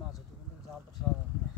মাছ হতো কিন্তু জাল তো ছাড়া যাবে না।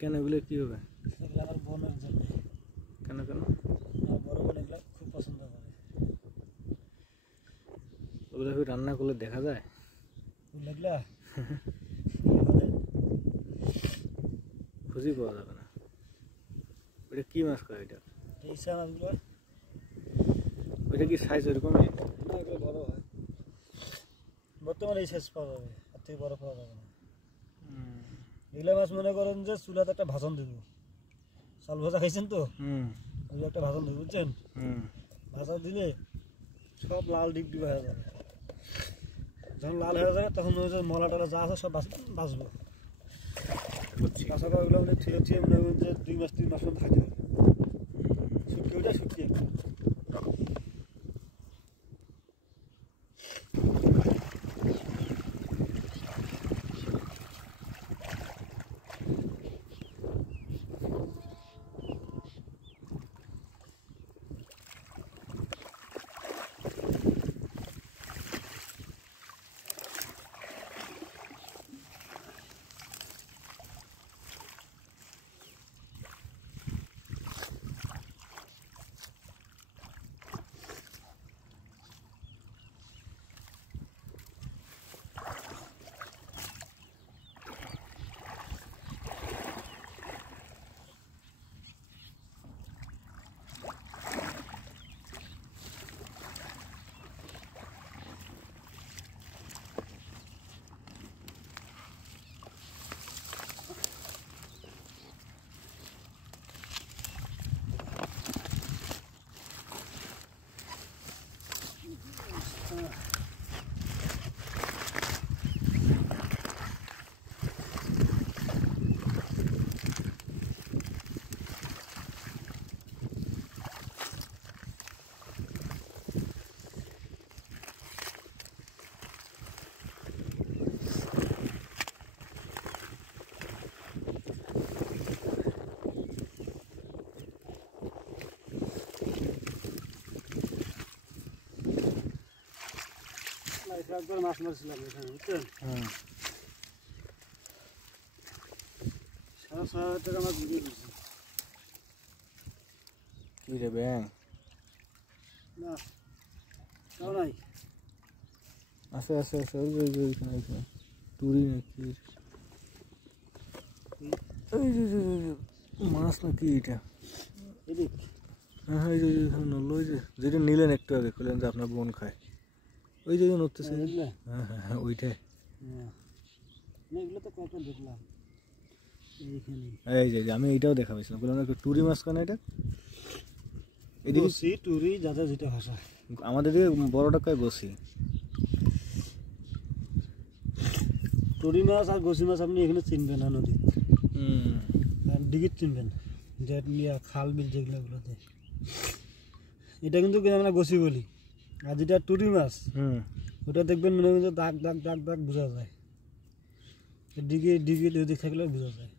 কেন এগুলো কি হবে? এগুলো আমার বোনের জন্য। কেন কেন? আমার বড় বোন এগুলো খুব পছন্দ করে। ওগুলো কি রান্না করলে দেখা যায়? এগুলা খুঁজে পাওয়া যাবে না। ওইটা কি মাছ কয় এটা? ইসা মাছগুলো ওইটা কি সাইজ ওরকমই? না, এগুলো বড় হয়। বর্তমানে এই সাইজ পাওয়া যাবে, আর থেকে বড় পাওয়া যাবে না। এগুলো মাছ মনে করেন যে চুলাতে একটা ভাজন দেব, চাল ভাজা খাইছেন তো, ওইগুলো একটা ভাজন দেব, বুঝছেন? ভাজা দিলে সব লাল ডিপ ডিপ হয়ে যাবে। যখন লাল হয়ে যাবে তখন ওই যে মলা টলা যা আছে সব বাঁচবো। বাঁচার ওগুলো থুয়ে থুয়ে মনে করেন যে 2 মাস 3 মাস মতো খাইতে হবে। শুটকি ওইটা শুটকি একটা। একবার মাছ মারছিলাম এখানে, বুঝছেন? 6,500 টাকা মাছ বিক্রি করছি। কি রে ব্যাং? না, তাও নাই। আছে আছে আছে, ওইখানে টুরি নাকি মাছ নাকি এটা? এদিক হ্যাঁ হ্যাঁ, এই যে এখানে নড়লো, ওই যে যেটা নিলেন একটু আগে, খুললেন যে আপনার বোন খায়, ওই যে নড়তেছে। হ্যাঁ হ্যাঁ হ্যাঁ, ওইটাই। এগুলো তো কয়েকটা দেখলাম এইখানে। এই যে আমি এইটাও দেখা পাইছিলাম, বললাম একটু টুরি মাছ কেন এটা? এদিকে গসি টুরি যাতে যেটা ভাষা, আমাদের দিকে বড়টা কয় গসি। টুরি মাছ আর গসি মাছ আপনি এখানে চিনবেন না, নদী ডিগিট চিনবেন, যে খাল বিল যেগুলো ওগুলোতে। এটা কিন্তু আমরা গসি বলি, আর যেটা টুরি মাছ ওটা দেখবেন মনে হয় যে দাগ দাগ দাগ দাগ বোঝা যায়, ডিগি ডিগি ওদিক থাকলেও বোঝা যায়।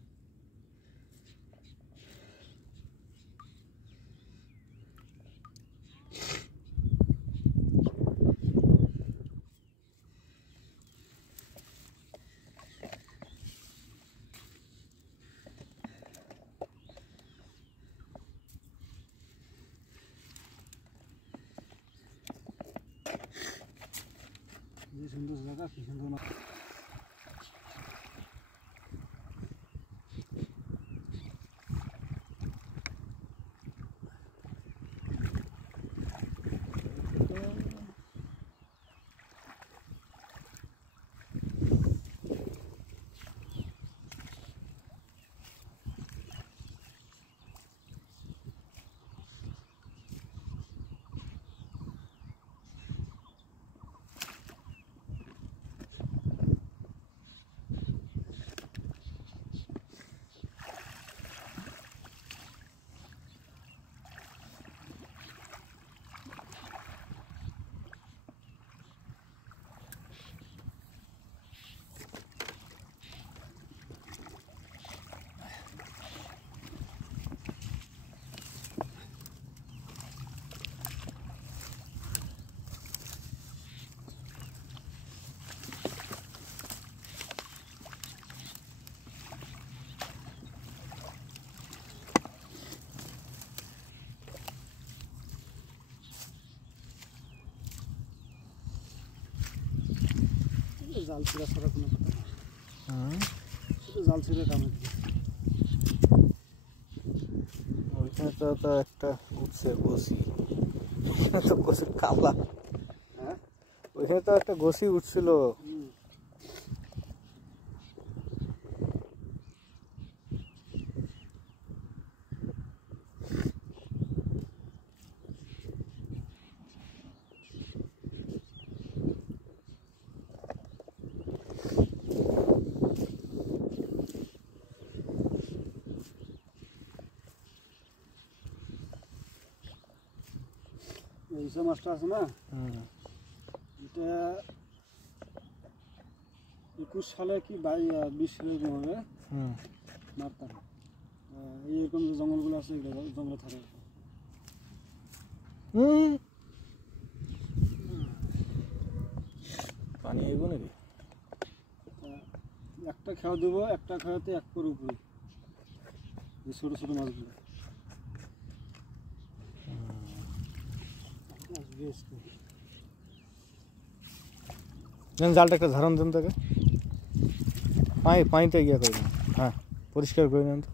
সুন্দর জায়গা, কি সুন্দর না। জাল ছিঁড়া ছাড়া কোনো কথা না, শুধু জাল ছিঁড়ে কামে দিবে। ওইখানে তো একটা উঠছে গোসি, তো গোসি কালা। হ্যাঁ, ওইখানে তো একটা গোসি উঠছিল। এই যে মাছটা আছে না, এটা 21 সালে কি 20 সালে হবে মারতাম। এইরকম যে জঙ্গলগুলো আছে এগুলো জঙ্গলে থাকে। পানি আইব নাকি? একটা খাওয়া দেবো, একটা খাওয়াতে এক পর উপরে এই ছোটো ছোটো মাছগুলো। জালটা একটা ধারণ দেন তাকে, পানিতে ইয়ে করে দেন, হ্যাঁ পরিষ্কার করে নেন তো।